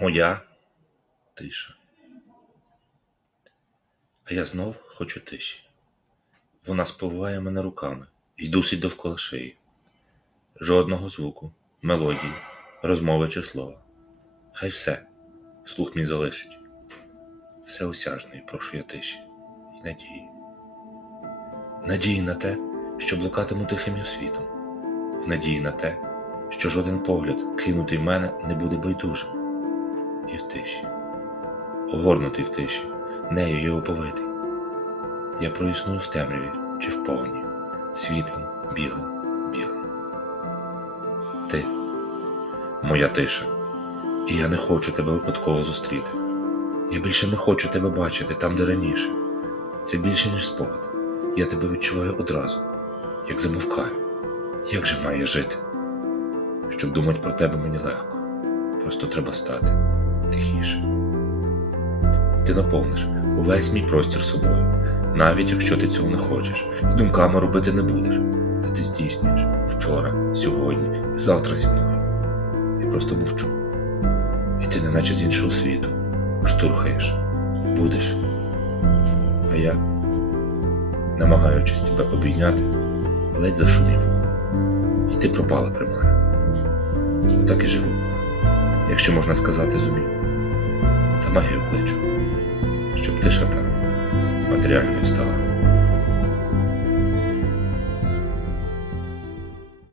Моя тиша. А я знов хочу тиші. Вона спливає мене руками і дусить довкола шиї. Жодного звуку, мелодії, розмови чи слова. Хай все, слух мій залишить. Все осяжне, і прошу я тиші і надії. Надії на те, що блукатиму тихим я світом, в надії на те, що жоден погляд, кинутий в мене, не буде байдужим. І в тиші, огорнутий в тиші, нею його оповитий. Я проісную в темряві чи в повні, світлим, білим, білим. Ти, моя тиша, і я не хочу тебе випадково зустріти. Я більше не хочу тебе бачити там, де раніше. Це більше, ніж спогад. Я тебе відчуваю одразу, як замовкаю. Як же маю жити? Щоб думати про тебе мені легко. Просто треба стати тихіше. Ти наповниш увесь мій простір собою, навіть якщо ти цього не хочеш, і думками робити не будеш. Та ти здійснюєш вчора, сьогодні і завтра зі мною. Я просто мовчу. І ти неначе з іншого світу штурхаєш, будеш. А я, намагаючись тебе обійняти, ледь зашумів. І ти пропала при мене. Так і живу, якщо можна сказати, зумів. Та магію кличу, щоб тиша та матеріальною стала.